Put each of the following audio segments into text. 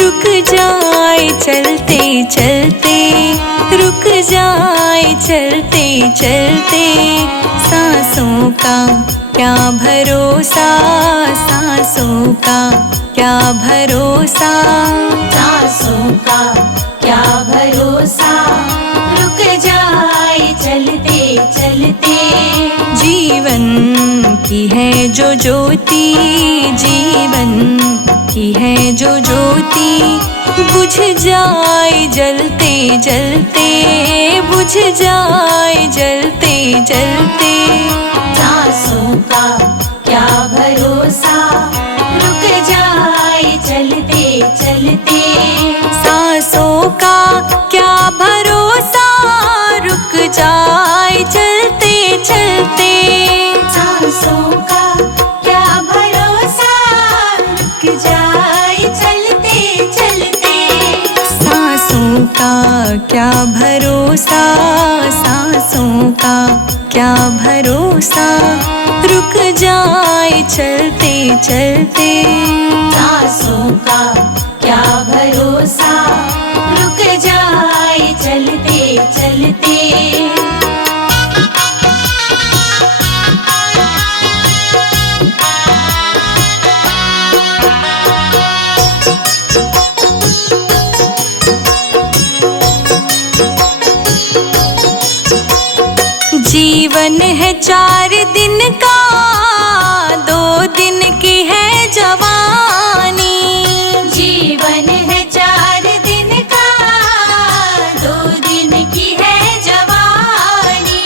रुक जाए चलते चलते, रुक जाए चलते चलते। सांसों का क्या भरोसा, सांसों का क्या भरोसा, सांसों का क्या भरोसा। रुक जाए चलते चलते। जीवन की है जो ज्योति, जीवन की है जो ज्योति, बुझ जाए जलते जलते, बुझ जाए जलते जलते। सांसों का क्या भरोसा, रुक जाए चलते चलते। सांसों का क्या भरोसा, रुक जाए चलते चलते। सांसों का क्या भरोसा, रुक जाए चलते चलते। सांसों का क्या भरोसा, सांसों का क्या भरोसा, रुक जाए चलते चलते। सांसों का क्या भरोसा, रुक जाए चलते चलते। जीवन है 4 दिन का, 2 दिन की है जवानी। जीवन है 4 दिन का, 2 दिन की है जवानी।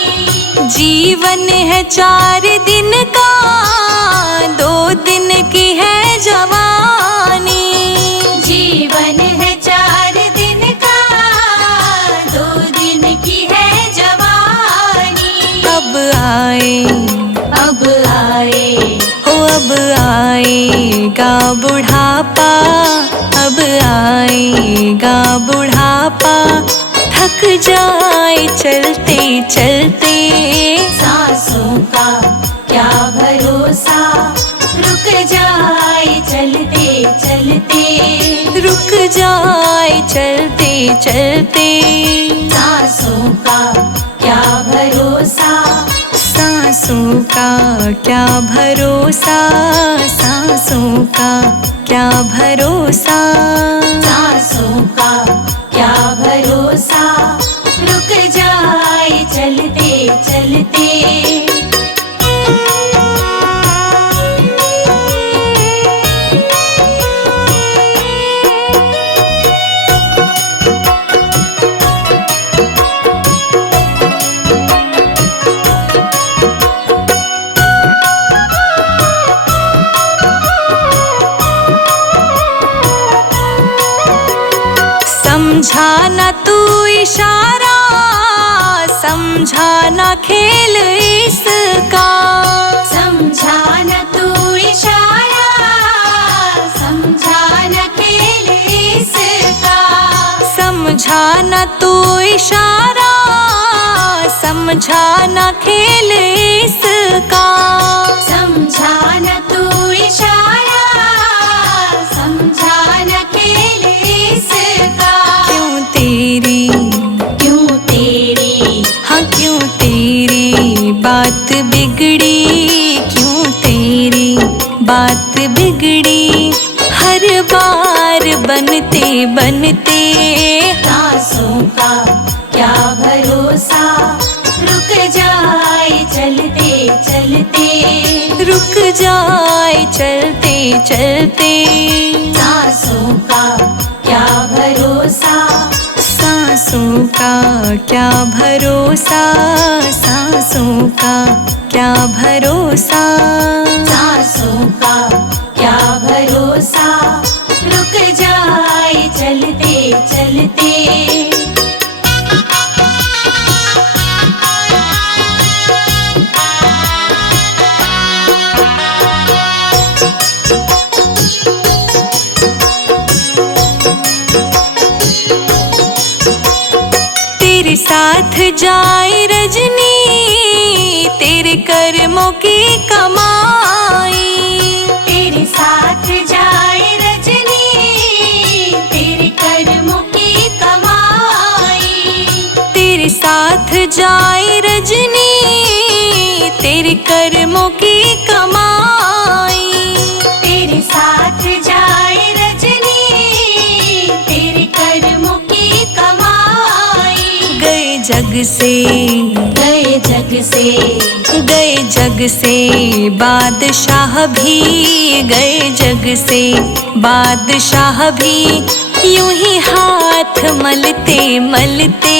जीवन है 4 दिन का, 2 दिन की है जवानी। जीवन है 4 दिन का, 2 दिन की है जवानी। अब आए, अब आए, हो अब आएगा बुढ़ापा, अब आएगा बुढ़ापा, थक जाए चलते चलते। सांसों का क्या भरोसा, रुक जाए चलते चलते। रुक जाए चलते चलते। सांसों का क्या भरोसा, सांसों का क्या भरोसा, सांसों का क्या भरोसा। सांसों का क्या भरोसा, रुक जाए चलते चलते। समझा न तू इशारा, समझा न खेल इसका। समझा न तू इशारा, समझा न खेल इसका। समझा न तू इशारा, समझा न खेल इसका। समझा न तू इशारा, समझा न खेल इसका। क्यों तेरी, क्यों तेरी, हाँ क्यों तेरी बात बिगड़ी, क्यों तेरी बात बिगड़ी, हर बार बनते बनते। सांसों का क्या भरोसा, रुक जाए चलते चलते। रुक जाए चलते चलते। सांसों का क्या भरोसा, सांसों का क्या भरोसा, सांसों का क्या भरोसा। सांसों का क्या भरोसा, रुक जाए चलते चलते। तेरे साथ जाए रजनी, तेरे कर्मों की कमाई। तेरे साथ जाए रजनी, साथ जाए रजनी, तेरे कर्मों की कमाई। तेरे साथ जाए रजनी, तेरे कर्मों की कमाई। गए जग से, गए जग से, गए जग से बादशाह भी, गए जग से बादशाह भी, यूं ही हाथ मलते मलते।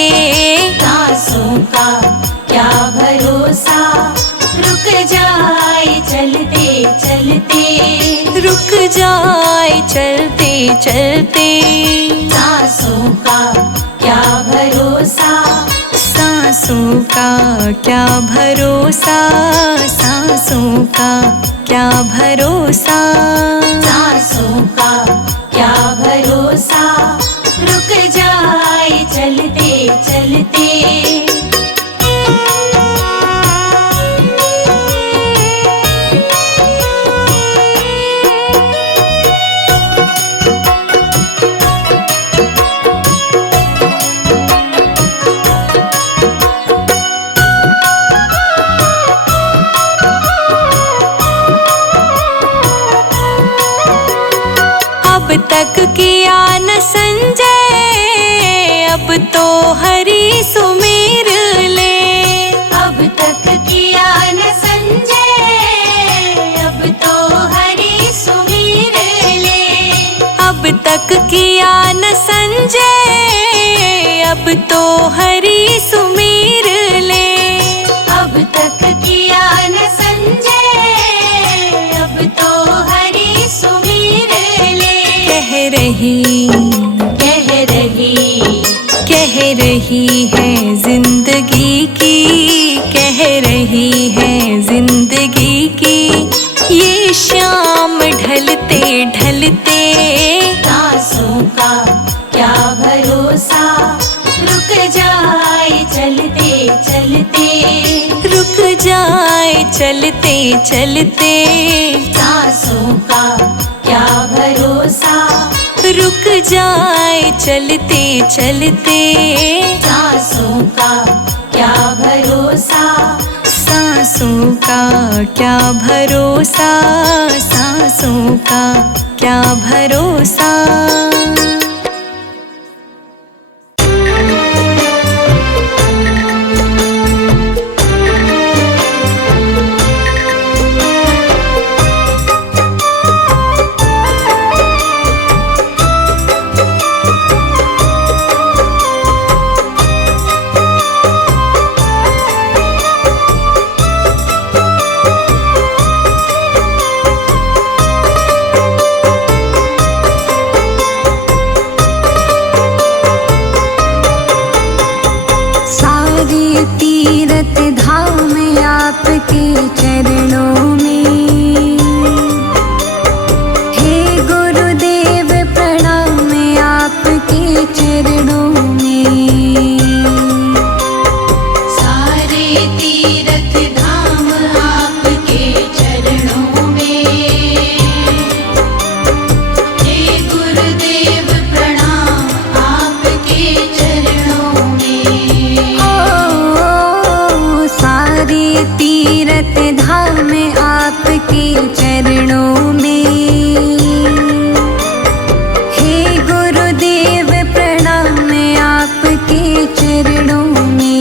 सांसों का क्या भरोसा, रुक जाए चलते चलते, रुक जाए चलते चलते। सांसों का क्या भरोसा, सांसों का क्या भरोसा, सांसों का क्या भरोसा। सांसों का क्या भरोसा, रुक जाए चलते चलते। अब तक किया न संजय, अब तो हरि सुमिर ले। अब तक किया न संजय, अब तो हरि सुमिर ले। अब तक किया न संजय, अब तो हरि सुमिर ले। अब तक किया न संजय, अब तो हरि सुमिर ले। कह रही, कह रही, कह रही है जिंदगी की, कह रही है जिंदगी की, ये शाम ढलते ढलते। सांसों का क्या भरोसा, रुक जाए चलते चलते, रुक जाए चलते चलते। सांसों का क्या भरोसा, रुक जाए चलते चलते। सांसों का क्या भरोसा, सांसों का क्या भरोसा, सांसों का क्या भरोसा। तीरथ धाम आपके चरणों में, हे गुरुदेव प्रणाम आपके चरणों में। सारे तीरथ धाम आपके चरणों में, हे गुरुदेव प्रणाम आपके चरणों में। सारे तीरथ धाम आपके चरणों में, हे गुरुदेव प्रणाम आपके चरणों में।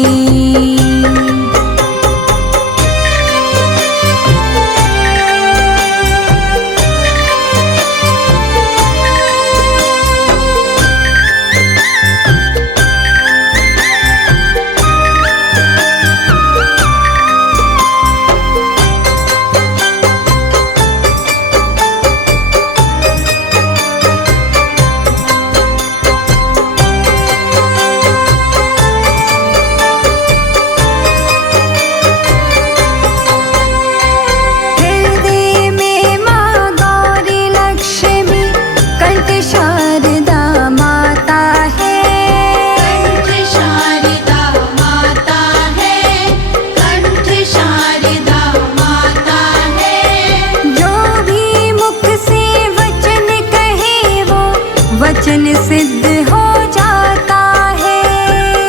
वचन सिद्ध हो जाता है,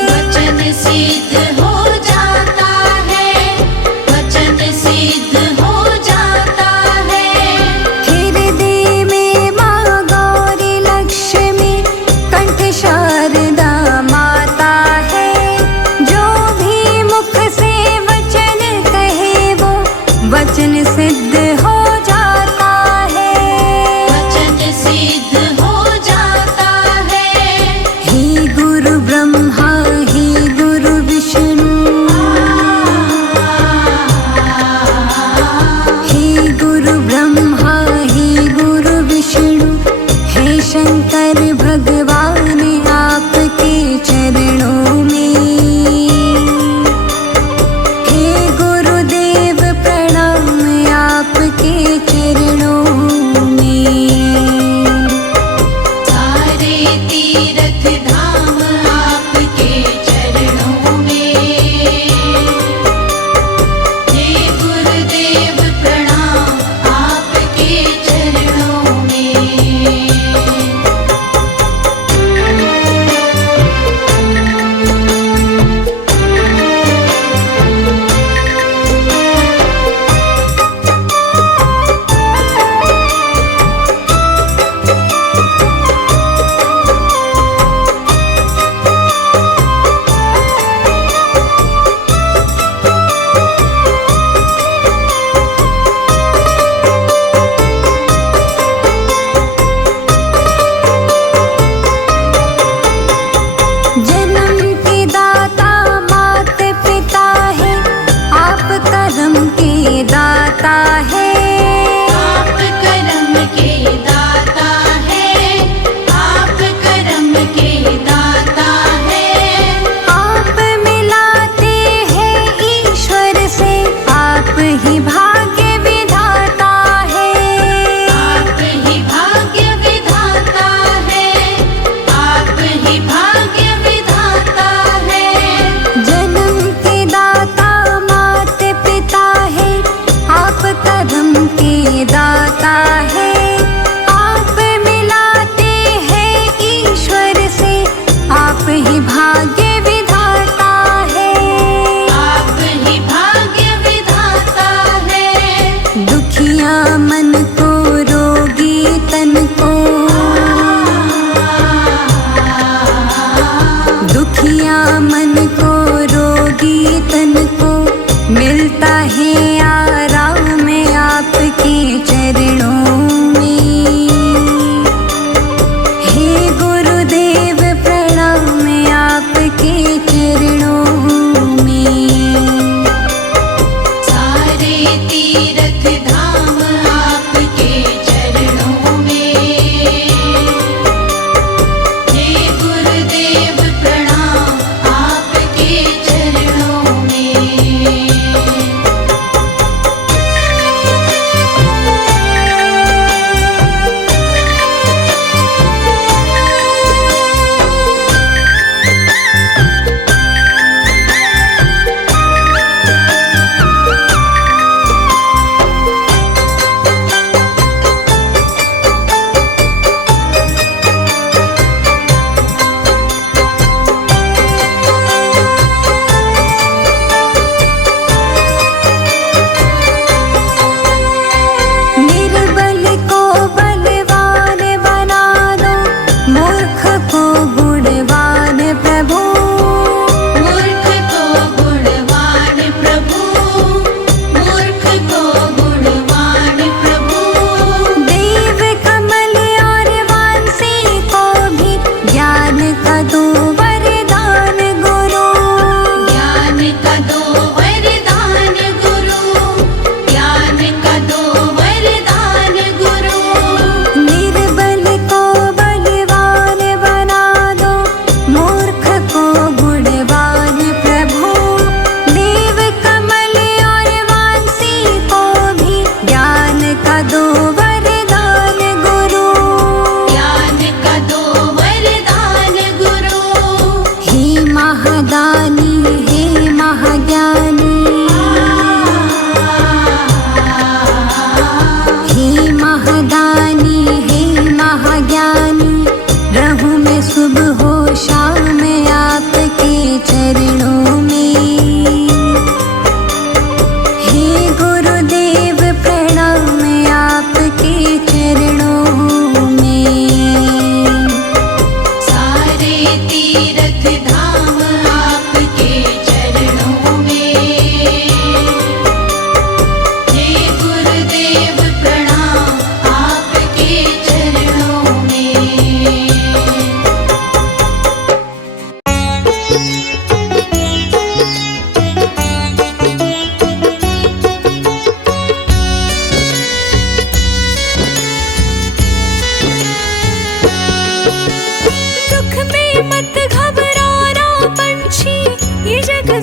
वचन सिद्ध हो शंकर भगवान आपके चरणों में। हे गुरुदेव प्रणाम आपके चरणों में। सारे तीर्थ धाम आपके चरणों में। हे गुरुदेव प्रणाम आपके चरणों में।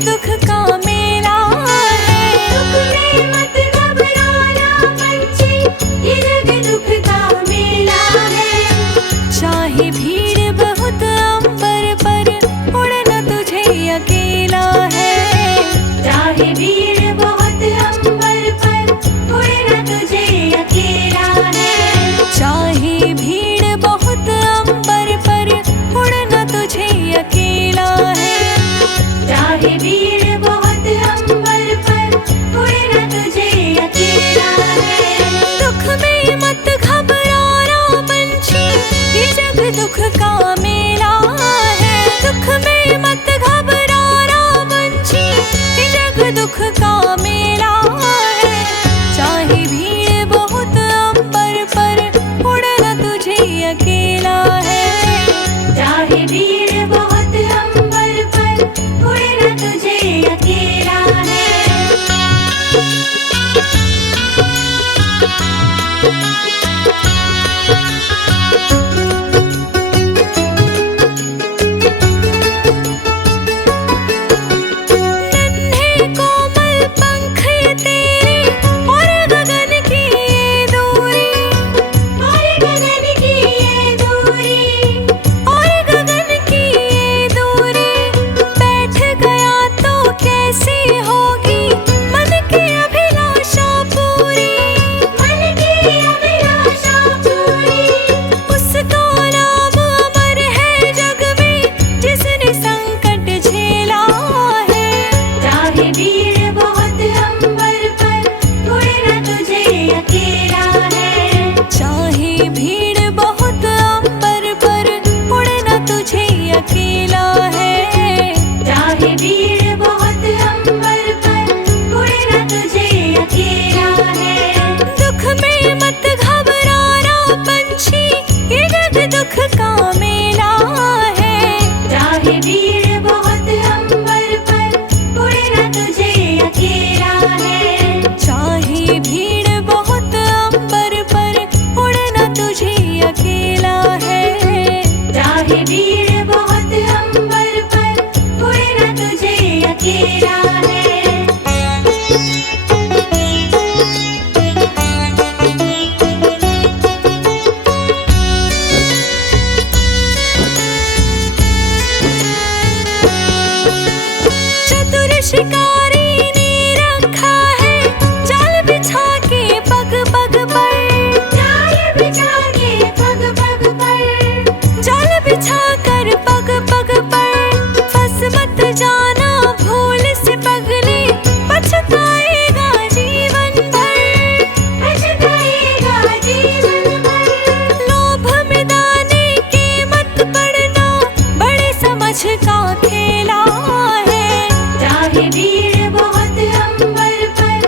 दुख का मेला है। दुख में मत घबराना पंछी, ये जग दुख का मेला है। चाहे भीड़ बहुत अंबर पर, उड़ना तुझे अकेला है। चाहे भीड़ बहुत अंबर पर, उड़ना तुझे अकेला है। चाहे भीड़ बहुत अंबर पर, उड़ना तुझे अकेला है। चाहे भीड़ बहुत अंबर पर, उड़ना तुझे अकेला है। दुख में मत घबराना पंछी, ये जग दुख का मेला है। दुख में मत घबराना पंछी, ये जग दुख का मेला है। चाहे भीड़ बहुत अंबर पर, उड़ना तुझे अकेला है। चाहे भीड़ बहुत अंबर पर, उड़ना तुझे अकेला है। नन्हे कोमल पंख तेरे, और गगन की ये दूरी, और गगन की ये दूरी, और गगन की ये दूरी। बैठ गया तो कैसी होगी मन की अभिलाषा पूरी। मन की अभिलाषा पूरी। उसका नाम अमर है जग में, जिसने संकट झेला है। चाहे भीड़ बहुत अंबर पर, उड़ना तुझे अकेला है। चाहे भीड़ बहुत अंबर पर, उड़ना तुझे अकेला है। चाहे भीड़ बहुत अंबर पर, उड़ना तुझे अकेला है। दुख में मत घबराना पंछी, ये जग दुख का मेला है। चाहे भीड़ बहुत अंबर पर, उड़ना तुझे अकेला है। चाहे भीड़ बहुत अंबर पर, उड़ना तुझे अकेला है। चाहे भीड़ बहुत अंबर पर, उड़ना तुझे अकेला है। चतुर शिकारी ने रखा है जाल बिछा के पग पग पर। जाल बिछा के पग पग पर, जाल बिछा कर पग पग पर, फंस मत जाना भूल से पगले, पछताएगा जीवन भर। पछताएगा जीवन भर। लोभ में दाने के मत पड़ना, बड़े समझ का खेला है। चाहे भीड़ बहुत अंबर पर,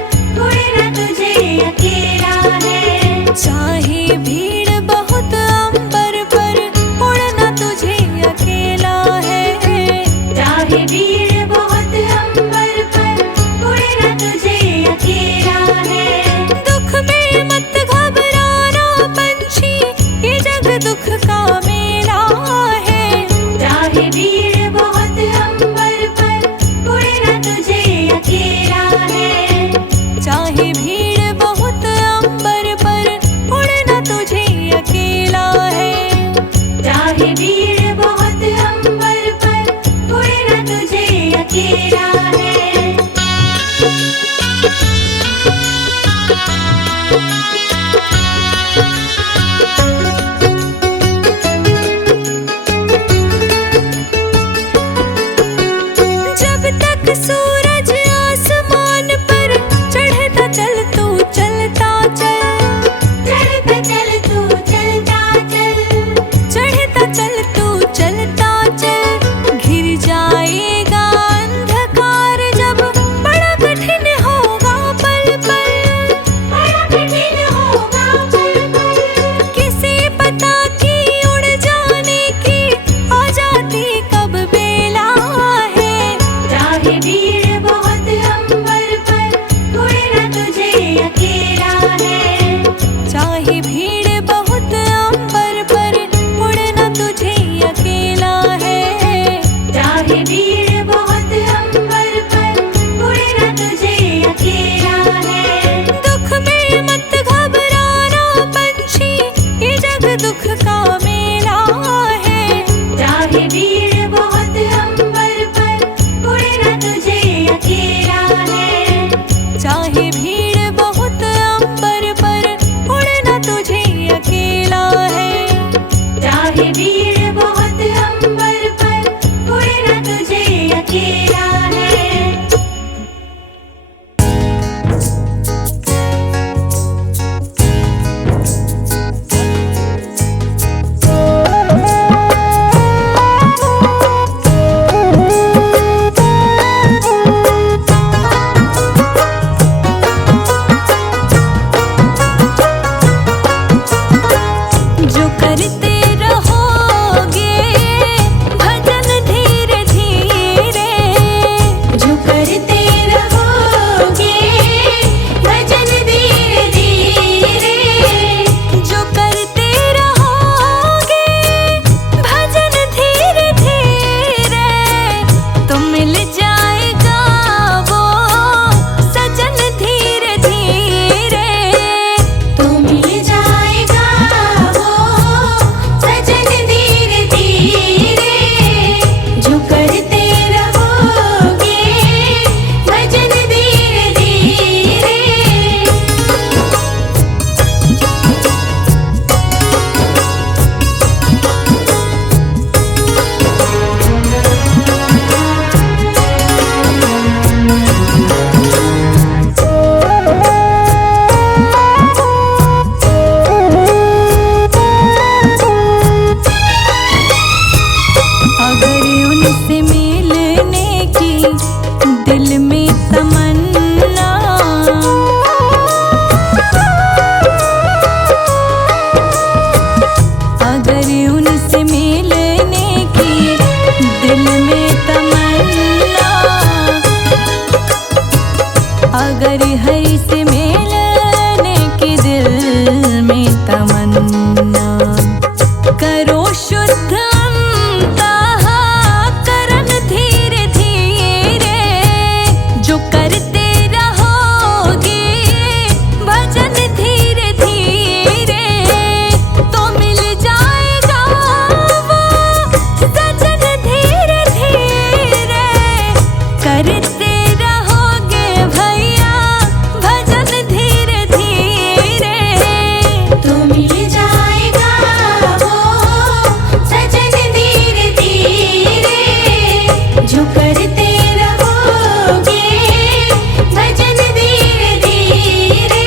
उड़ना तुझे अकेला है। चाहे भीड़ बहुत अंबर पर, उड़ना तुझे अकेला है। चाहे भीड़ बहुत अंबर पर, उड़ना तुझे अकेला है। दुख में मत घबराना पंछी, ये जग दुख का मेला है। चाहे भीड़ बहुत अंबर पर, उड़ना तुझे अकेला है। चाहे भीड़ बहुत अंबर पर, उड़ना तुझे अकेला है। चाहे भीड़ बहुत अंबर पर, उड़ना तुझे अकेला है। जब तक सूरज आसमान पर, चढ़ता चल तू चलता चल। चढ़ता चल तू चलता चल। चढ़ता चल तू चाहे भीड़ बहुत अंबर पर, उड़ना तुझे अकेला है। चाहे भीड़ बहुत अंबर पर, उड़ना तुझे अकेला है। चाहे भीड़ बहुत अंबर पर, उड़ना तुझे अकेला है। जो करते रहोगे भजन धीरे धीरे, जो करते रहोगे भजन धीरे धीरे, जो करते रहोगे भजन धीरे धीरे, तो मिल जाएगा वो सजन धीरे धीरे। तो मिल जाएगा वो सजन धीरे धीरे। जो करते रहोगे भजन धीरे धीरे। अगर उनसे मिलने की दिल में तमन्ना, अगर उनसे मिलने की दिल में तमन्ना, अगर हरि से मिलने की दिल में तमन्ना, करो शुद्ध अंतःकरण धीरे धीरे। जो करते रहोगे भजन धीरे धीरे, तो मिल जाएगा वो सजन धीरे धीरे। करते रहोगे भैया भजन धीरे धीरे, तो मिल जाएगा वो सजन धीरे धीरे। जो करते रहोगे भजन धीरे धीरे।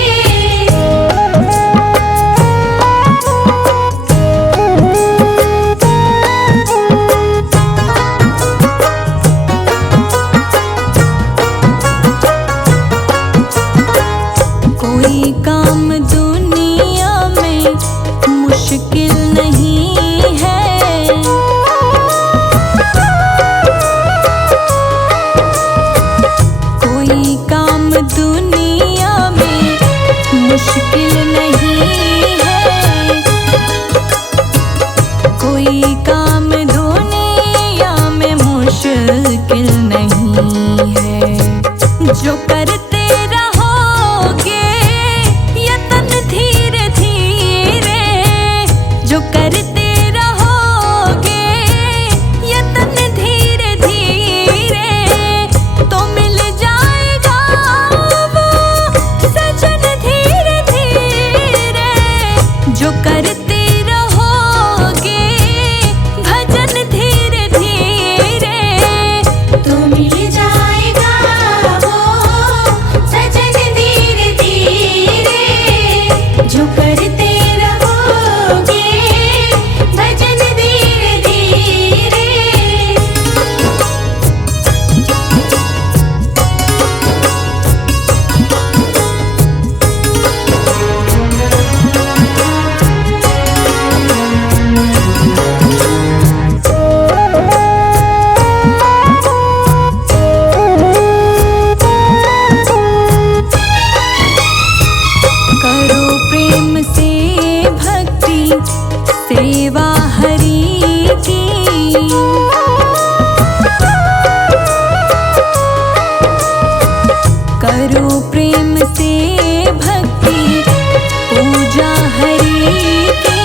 कोई काम दुनिया में मुश्किल नहीं है। कोई काम दुनिया में मुश्किल नहीं है। कोई काम दुनिया में मुश्किल नहीं है। जो करते रहोगे यतन धीरे धीरे, जो करते रहोगे यतन धीरे धीरे, तो मिल जाएगा वो सजन धीरे धीरे। जो करते रहोगे भजन धीरे धीरे, तो मिल जाएगा वो सजन धीरे धीरे। जो करते रहोगे भजन धीरे धीरे। करो प्रेम से भक्ति सेवा हरि की। करो प्रेम से भक्ति पूजा हरि की।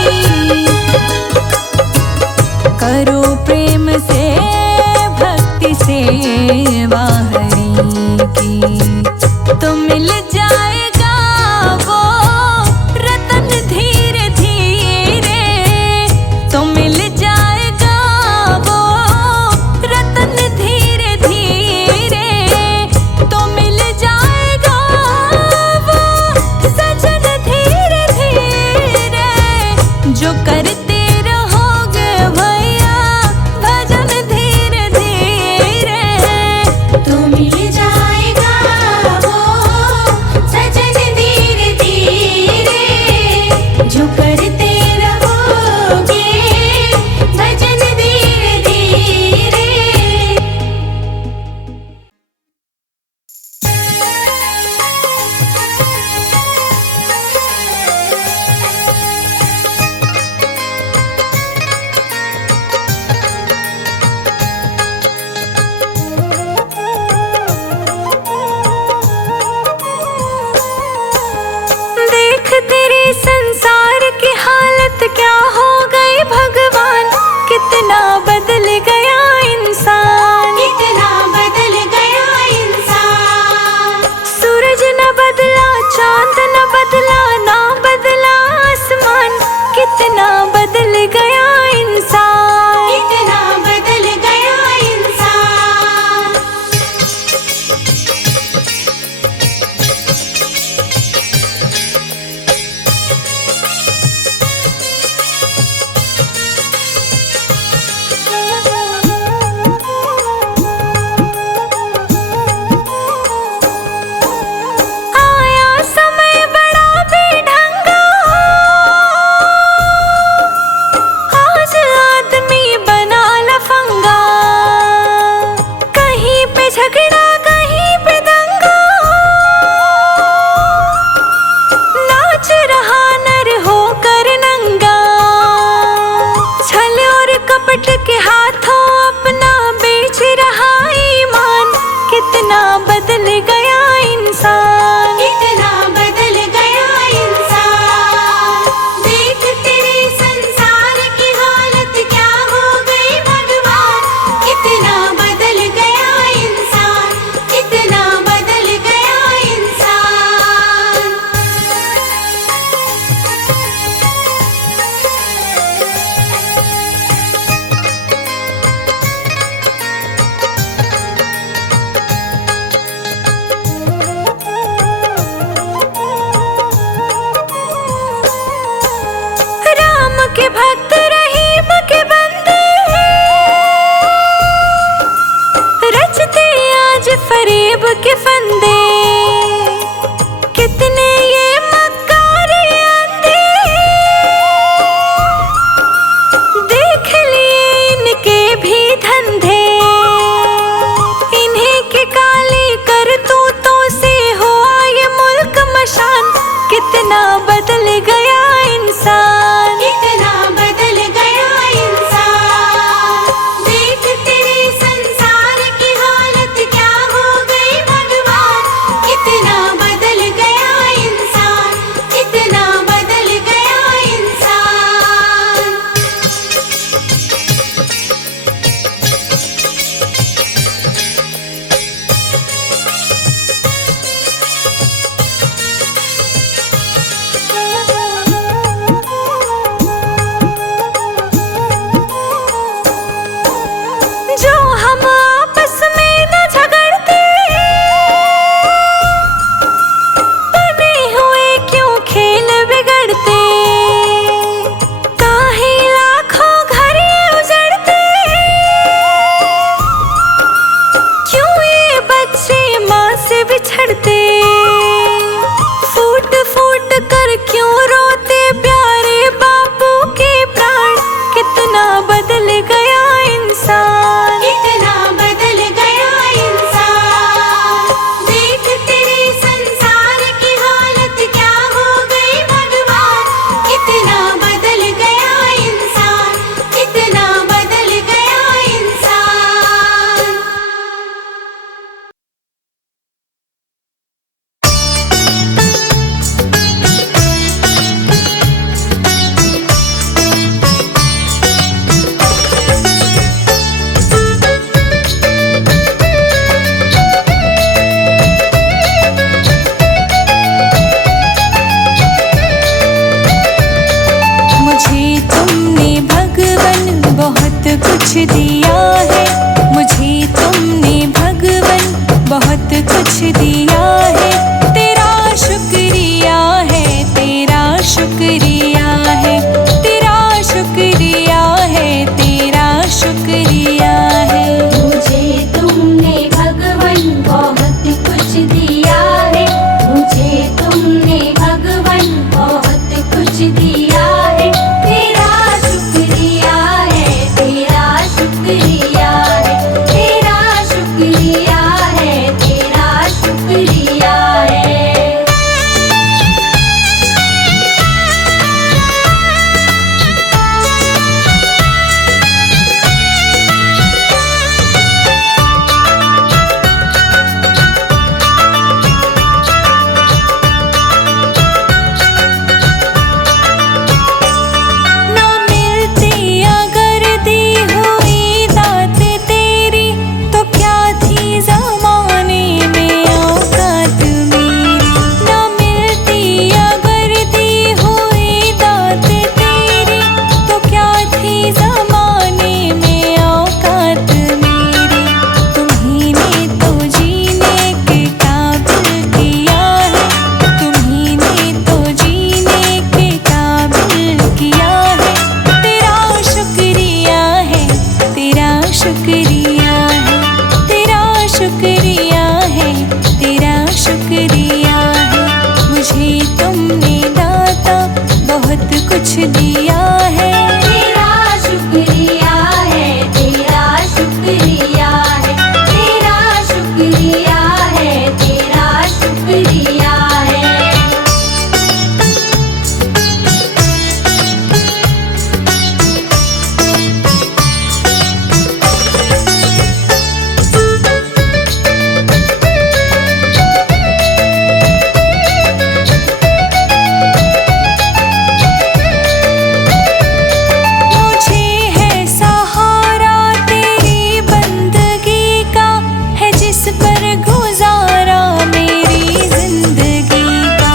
करो प्रेम सेवा हरि की। तो मिल जाएगा वो रतन धीरे धीरे, तो मिल जाएगा वो रतन धीरे धीरे, तो मिल जाएगा वो सजन धीरे धीरे। जो करते रहोगे भैया भजन धीरे धीरे, तो मिल जाएगा वो सजन धीरे धीरे। जो करते रहोगे भजन धीरे धीरे। देख तेरे संसार की हालत क्या हो गई भगवान, कितना बदल गया इंसान। कितना बदल गया इंसान। सूरज न बदला, चांद न बदला, ना बदला आसमान, कितना बदल गया इंसान। कितना बदल गया इंसान। आया समय बड़ा बेढंगा, आज आदमी बना लफंगा। कहीं पे झगड़ा कहीं पे दंगा, नाच रहा नर होकर नंगा। छल और कपट के हाथों अपना बेच रहा ईमान, कितना बदल गया इंसान। कितना बदल गया इंसान। देख तेरे संसार की हालत क्या हो गई भगवान। कितना बदल गया इंसान। कितना बदल गया इंसान। राम के भक्त रहीम के बंदे, रचते आज फरेब के फंदे। कितने ये मक्कार अंधे, देख लिए इनके भी धंधे। इन्हीं के काली करतूतों से हुआ ये मुल्क मशान, कितना बदल गया इंसान। कितना बदल गया इंसान। देख तेरे संसार की हालत क्या हो गई भगवान। कितना बदल गया इंसान। कितना बदल गया इंसान। कुछ दिया है, मुझे तुमने भगवन बहुत कुछ दिया है। तेरा शुक्रिया है, तेरा शुक्रिया है, तेरा शुक्रिया है, तेरा शुक्रिया है। मुझे तुमने भगवन बहुत कुछ दिया है, मुझे तुमने भगवन बहुत कुछ दिया है। तेरा शुक्रिया है, तेरा शुक्रिया है, तेरा शुक्रिया है, तेरा शुक्रिया है। ना मिलती अगर दी हुई दात तेरी, तो क्या थी ज़माने में औकात मेरी। ना मिलती अगर दी हुई दात तेरी, तो क्या थी ज़माने में औकात मेरी। तुम्ही ने तो जीने के काबिल किया है, तुम्ही ने तो जीने के काबिल किया है। तेरा शुक्रिया है, तेरा शुक्रिया है, तेरा शुक्रिया है, तेरा शुक्रिया है। मुझे तुमने दाता बहुत कुछ दिया है। तेरा शुक्रिया है, तेरा शुक्रिया है, तेरा शुक्रिया है, तेरा शुक्रिया है। मुझे है सहारा तेरी बंदगी का, है जिस पर गुजारा मेरी जिंदगी का।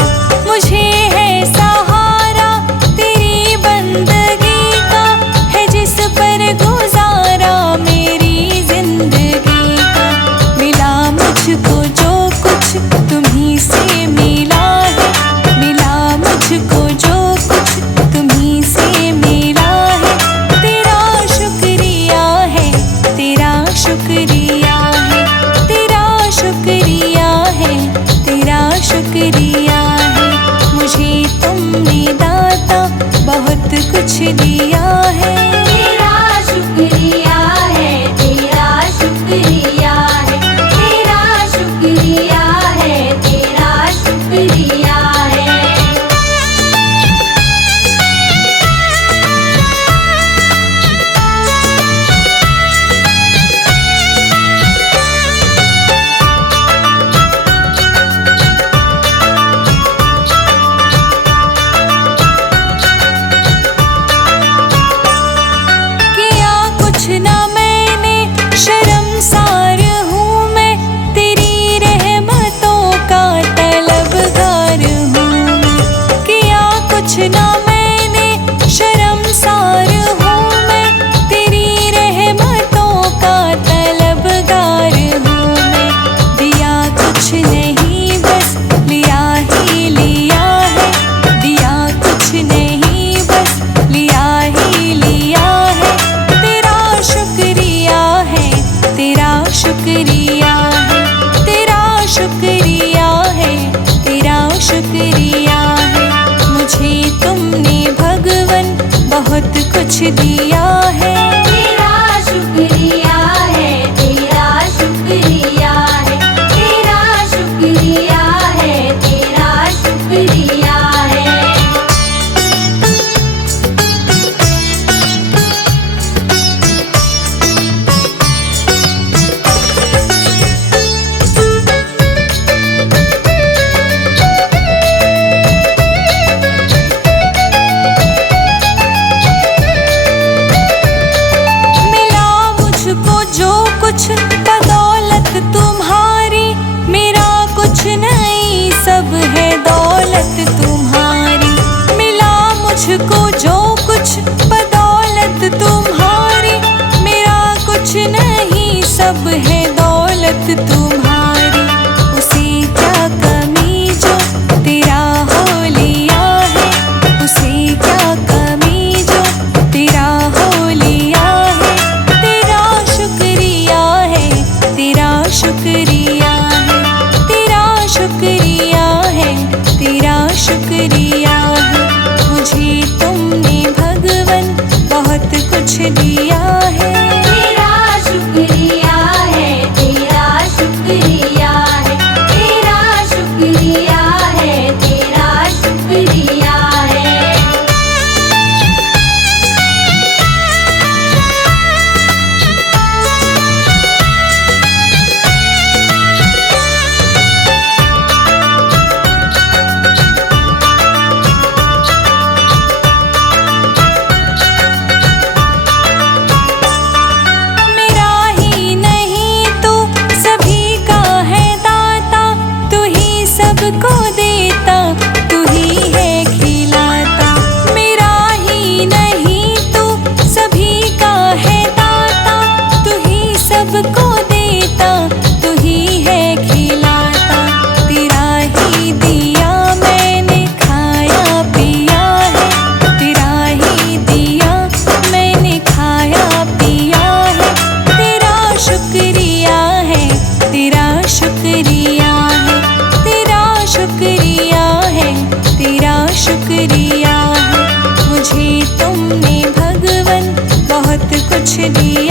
मुझे है सहारा तेरी बंदगी का, है जिस पर गुजारा मेरी जिंदगी का। मिला मुझको जो कुछ तुम्ही से मिला है, मिला मुझको जो कुछ तुम्ही से मिला है। तेरा शुक्रिया है, तेरा शुक्रिया है, तेरा शुक्रिया है, तेरा शुक्रिया है। मुझे तुमने दाता बहुत कुछ दिया है। तेरा शुक्रिया है, तेरा शुक्रिया है, तेरा शुक्रिया है, तेरा शुक्रिया है। किया कुछ ना मैंने, शर्मसार हूँ मैं, तेरी रहमतों का तलबगार हूँ मैं। किया कुछ ना मैंने, शर्मसार हूँ मैं, तेरी रहमतों का तलबगार हूँ मैं। दिया कुछ नहीं बस लिया ही लिया है, दिया कुछ नहीं बस लिया ही लिया है। तेरा शुक्रिया है, तेरा शुक्रिया है, तेरा शुक्रिया है, तेरा शुक्रिया है। मुझे तुमने भगवन बहुत कुछ दिया है। तेरा शुक्रिया है, तेरा शुक्रिया है, तेरा शुक्रिया है, तेरा शुक्रिया है। बहुत तुम्हारी, उसे क्या कमी जो तेरा हो लिया है, उसे क्या कमी जो तेरा हो लिया है। तेरा शुक्रिया है, तेरा शुक्रिया है, तेरा शुक्रिया है, तेरा शुक्रिया है। मुझे तुमने भगवन बहुत कुछ दिया है। तेरा शुक्रिया है, तेरा शुक्रिया है, तेरा शुक्रिया है, तेरा शुक्रिया है। मेरा ही नहीं तू सभी का है दाता, तू ही सबको देता, तू ही है खिलाता। मेरा ही नहीं तू सभी का है दाता, तू ही सबको देता, तू ही है खिलाता। तेरा ही दिया मैंने खाया पिया है, तेरा ही दिया मैंने खाया पिया है। तेरा शुक्रिया है, तेरा शुक्रिया है, तेरा शुक्रिया है, तेरा शुक्रिया है। मुझे तुमने भगवन बहुत कुछ दिया